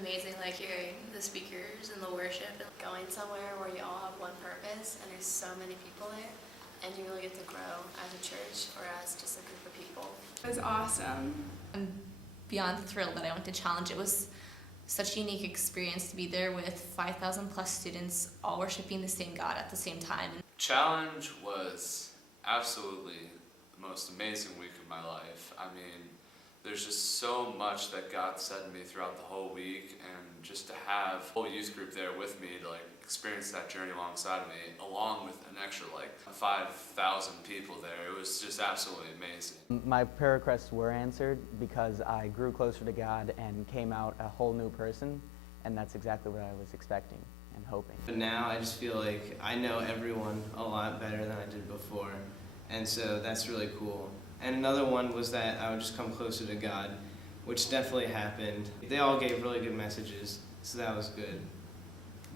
amazing, like hearing the speakers and the worship and going somewhere where you all have one purpose and there's so many people there and you really get to grow as a church or as just a group of people. It was awesome. I'm beyond thrilled that I went to Challenge. It was such a unique experience to be there with 5,000 plus students all worshiping the same God at the same time. Challenge was absolutely the most amazing week of my life. I mean, there's just so much that God said to me throughout the whole week, and just to have a whole youth group there with me to experience that journey alongside of me, along with an extra 5,000 people there. It was just absolutely amazing. My prayer requests were answered because I grew closer to God and came out a whole new person, and that's exactly what I was expecting and hoping. But now I just feel like I know everyone a lot better than I did before, and so that's really cool. And another one was that I would just come closer to God, which definitely happened. They all gave really good messages, so that was good.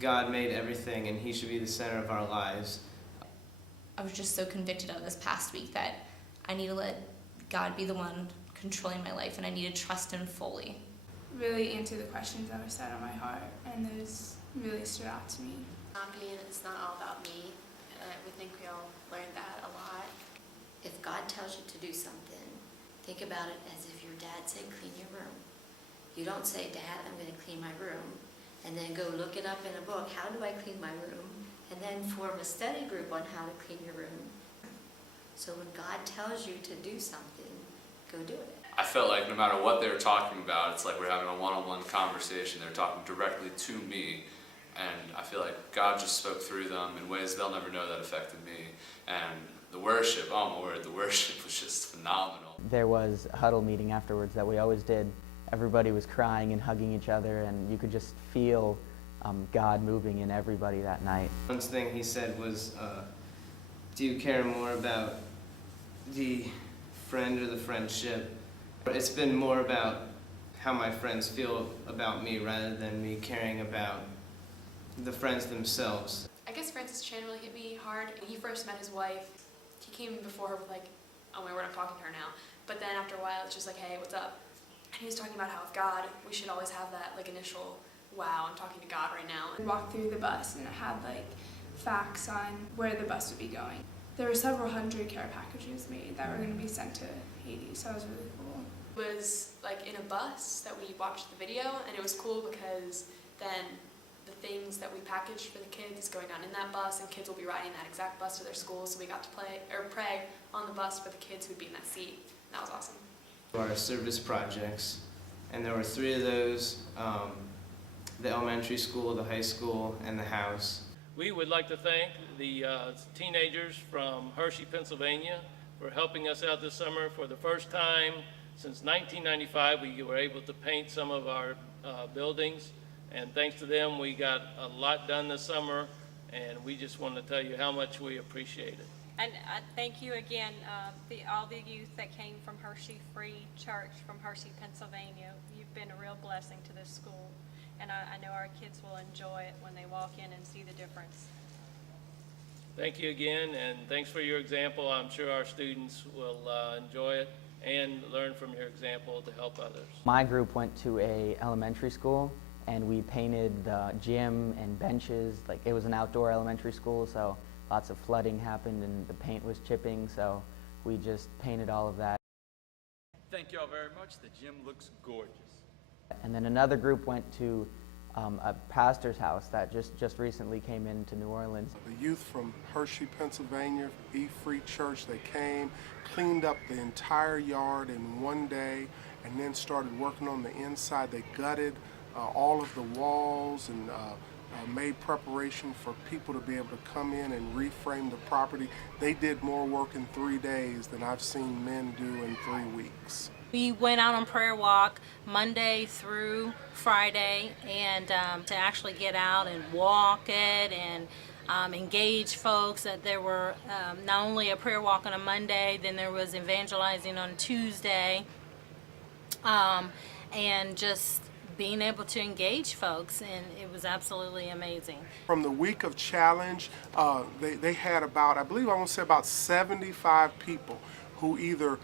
God made everything, and He should be the center of our lives. I was just so convicted of this past week that I need to let God be the one controlling my life, and I need to trust Him fully. Really answered the questions that were set on my heart, and those really stood out to me. It's not all about me. We think we all learned that a lot. If God tells you to do something, think about it as if your dad said clean your room. You don't say, Dad, I'm going to clean my room, and then go look it up in a book, how do I clean my room, and then form a study group on how to clean your room. So when God tells you to do something, go do it. I felt like no matter what they were talking about, it's like we're having a one-on-one conversation. They're talking directly to me, and I feel like God just spoke through them in ways they'll never know that affected me. And the worship, oh my word, the worship was just phenomenal. There was a huddle meeting afterwards that we always did. Everybody was crying and hugging each other, and you could just feel God moving in everybody that night. One thing he said was, do you care more about the friend or the friendship? It's been more about how my friends feel about me rather than me caring about the friends themselves. I guess Francis Chan really hit me hard. When he first met his wife, he came before her with oh my word, I'm talking to her now. But then after a while, it's just hey, what's up? And he was talking about how with God, we should always have that initial, wow, I'm talking to God right now. We walked through the bus, and it had facts on where the bus would be going. There were several hundred care packages made that were going to be sent to Haiti, so it was really cool. It was in a bus that we watched the video, and it was cool because then the things that we packaged for the kids is going on in that bus, and kids will be riding that exact bus to their school, so we got to pray on the bus for the kids who'd be in that seat. And that was awesome. Our service projects, and there were 3 of those, the elementary school, the high school, and the house. We would like to thank the teenagers from Hershey, Pennsylvania for helping us out this summer. For the first time since 1995, we were able to paint some of our buildings, and thanks to them, we got a lot done this summer, and we just want to tell you how much we appreciate it. And thank you again, all the youth that came from Hershey Free Church from Hershey, Pennsylvania. You've been a real blessing to this school, and I know our kids will enjoy it when they walk in and see the difference. Thank you again, and thanks for your example. I'm sure our students will enjoy it and learn from your example to help others. My group went to a elementary school, and we painted the gym and benches. It was an outdoor elementary school, so lots of flooding happened and the paint was chipping, so we just painted all of that. Thank y'all very much. The gym looks gorgeous. And then another group went to a pastor's house that just recently came into New Orleans. The youth from Hershey, Pennsylvania, Free Church, they came, cleaned up the entire yard in one day, and then started working on the inside. They gutted all of the walls and made preparation for people to be able to come in and reframe the property. They did more work in 3 days than I've seen men do in 3 weeks. We went out on prayer walk Monday through Friday, and to actually get out and walk it and engage folks. That there were not only a prayer walk on a Monday, then there was evangelizing on Tuesday, and just being able to engage folks, and it was absolutely amazing. From the week of challenge, they had about, I believe I want to say about 75 people who either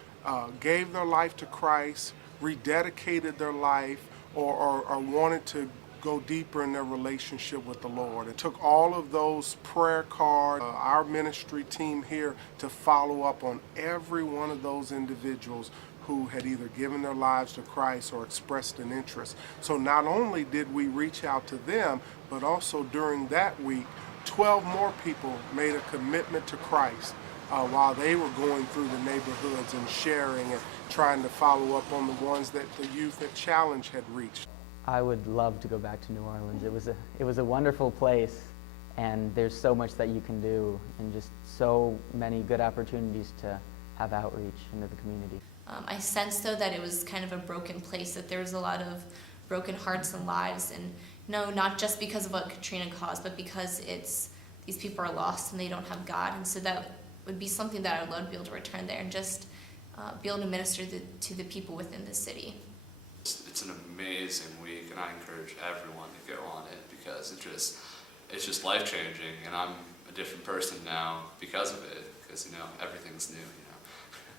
gave their life to Christ, rededicated their life, or wanted to go deeper in their relationship with the Lord. It took all of those prayer cards, our ministry team here, to follow up on every one of those individuals who had either given their lives to Christ or expressed an interest. So not only did we reach out to them, but also during that week, 12 more people made a commitment to Christ while they were going through the neighborhoods and sharing and trying to follow up on the ones that the youth at Challenge had reached. I would love to go back to New Orleans. It was a wonderful place, and there's so much that you can do and just so many good opportunities to have outreach into the community. I sensed, though, that it was kind of a broken place, that there was a lot of broken hearts and lives, and no, not just because of what Katrina caused, but because these people are lost and they don't have God, and so that would be something that I would love to be able to return there and just be able to minister to the people within the city. It's an amazing week, and I encourage everyone to go on it because it's just life-changing, and I'm a different person now because of it, because everything's new.